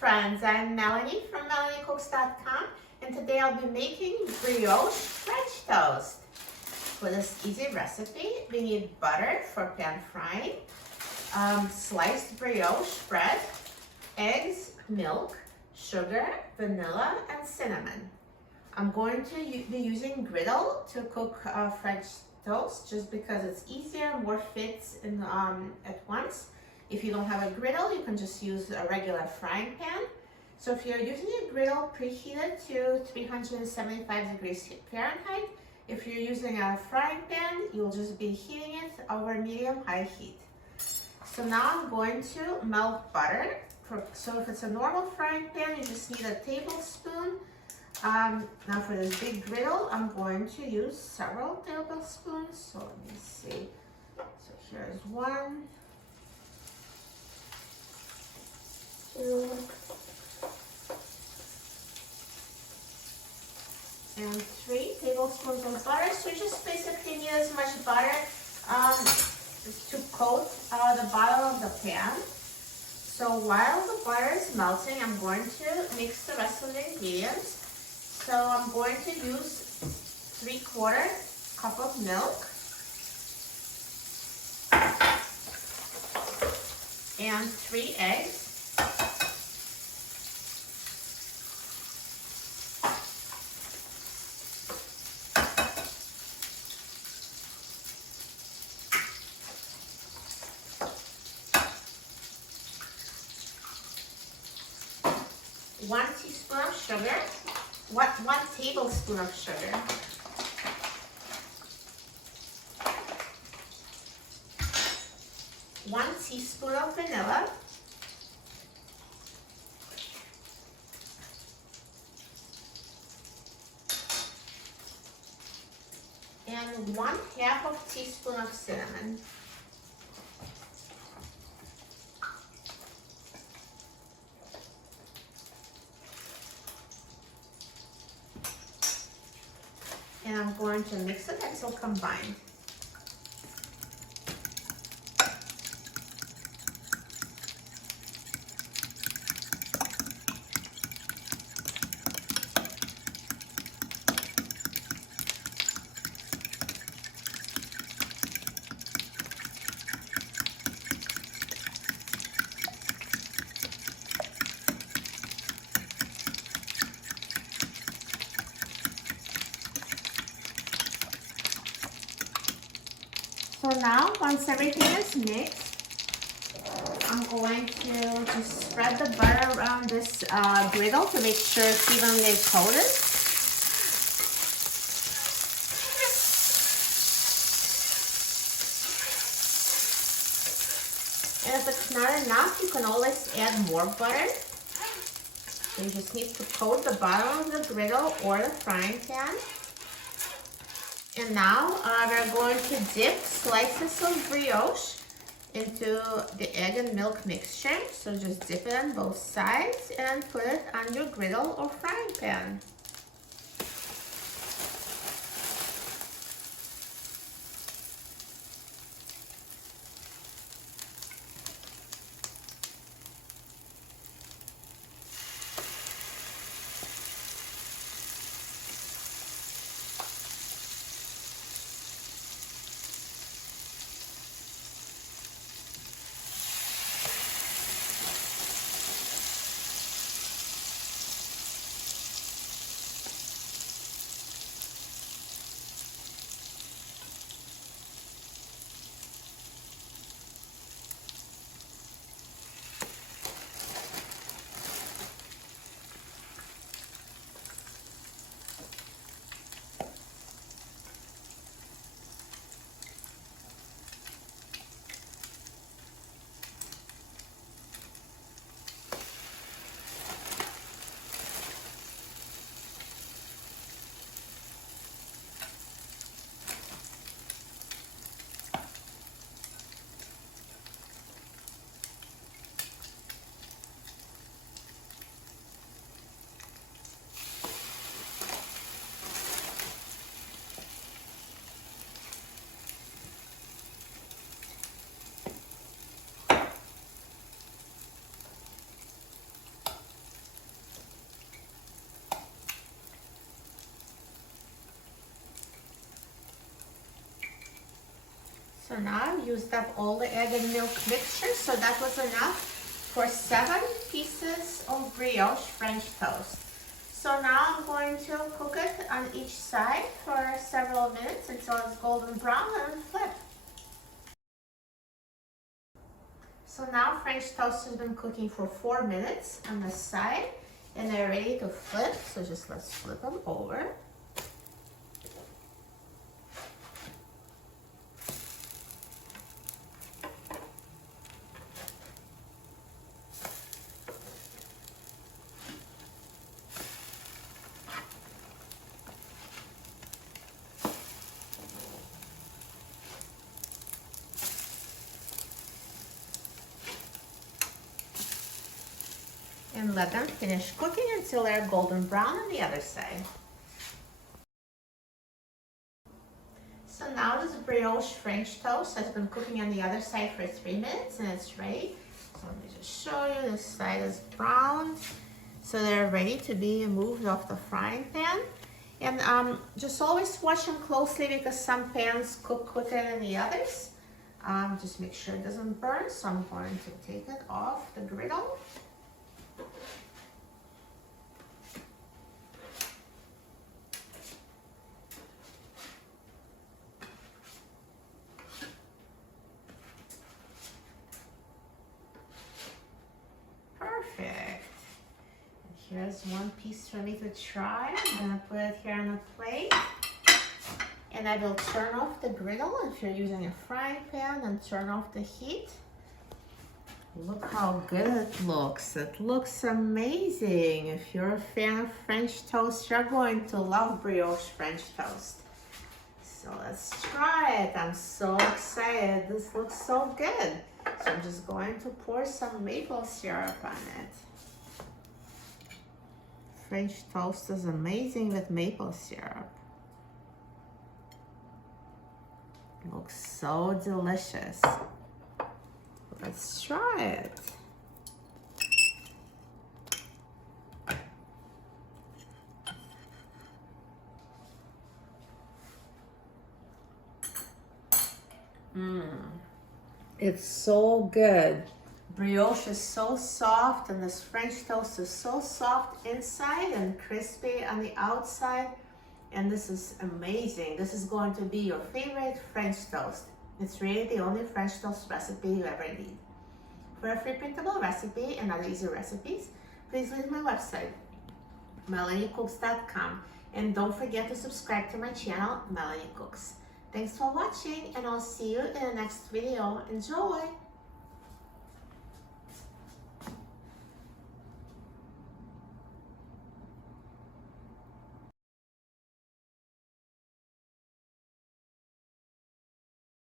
friends, I'm Melanie from MelanieCooks.com, and today I'll be making brioche French toast. For this easy recipe, we need butter for pan frying, sliced brioche bread, eggs, milk, sugar, vanilla, and cinnamon. I'm going to be using griddle to cook French toast just because it's easier, more fits in, at once. If you don't have a griddle, you can just use a regular frying pan. So if you're using a griddle, preheat it to 375 degrees Fahrenheit. If you're using a frying pan, you'll just be heating it over medium-high heat. So now I'm going to melt butter. So if it's a normal frying pan, you just need a tablespoon. Now for this big griddle, I'm going to use several tablespoons. So let me see. So here's 1, 2, and 3 tablespoons of butter. So you just basically need as much butter to coat the bottom of the pan. So while the butter is melting, I'm going to mix the rest of the ingredients. So I'm going to use 3/4 cup of milk and 3 eggs. One teaspoon of sugar. 1 tablespoon of sugar. One teaspoon of vanilla. And 1/2 teaspoon of cinnamon. And I'm going to mix it until combined. So now, once everything is mixed, I'm going to just spread the butter around this griddle to make sure it's evenly coated. And if it's not enough, you can always add more butter. So you just need to coat the bottom of the griddle or the frying pan. And now we're going to dip slices of brioche into the egg and milk mixture. So just dip it on both sides and put it on your griddle or frying pan. So now I've used up all the egg and milk mixture, so that was enough for 7 pieces of brioche French toast. So now I'm going to cook it on each side for several minutes until it's golden brown and flip. So now French toast has been cooking for 4 minutes on the side and they're ready to flip. So just let's flip them over. And let them finish cooking until they're golden brown on the other side. So now this brioche French toast has been cooking on the other side for 3 minutes and it's ready. So let me just show you, this side is browned. So they're ready to be moved off the frying pan. And just always watch them closely because some pans cook quicker than the others. Just make sure it doesn't burn. So I'm going to take it off the griddle. Perfect. And here's one piece for me to try. I'm gonna put it here on a plate. And I will turn off the griddle. If you're using a frying pan, and turn off the heat. Look how good it looks. It looks amazing. If you're a fan of French toast, you're going to love brioche French toast. So let's try it. I'm so excited. This looks so good. So I'm just going to pour some maple syrup on it. French toast is amazing with maple syrup. It looks so delicious. Let's try it. It's so good. Brioche is so soft and this French toast is so soft inside and crispy on the outside. And this is amazing. This is going to be your favorite French toast. It's really the only French toast recipe you ever need. For a free printable recipe and other easy recipes, please visit my website, melaniecooks.com. And don't forget to subscribe to my channel, Melanie Cooks. Thanks for watching and I'll see you in the next video. Enjoy!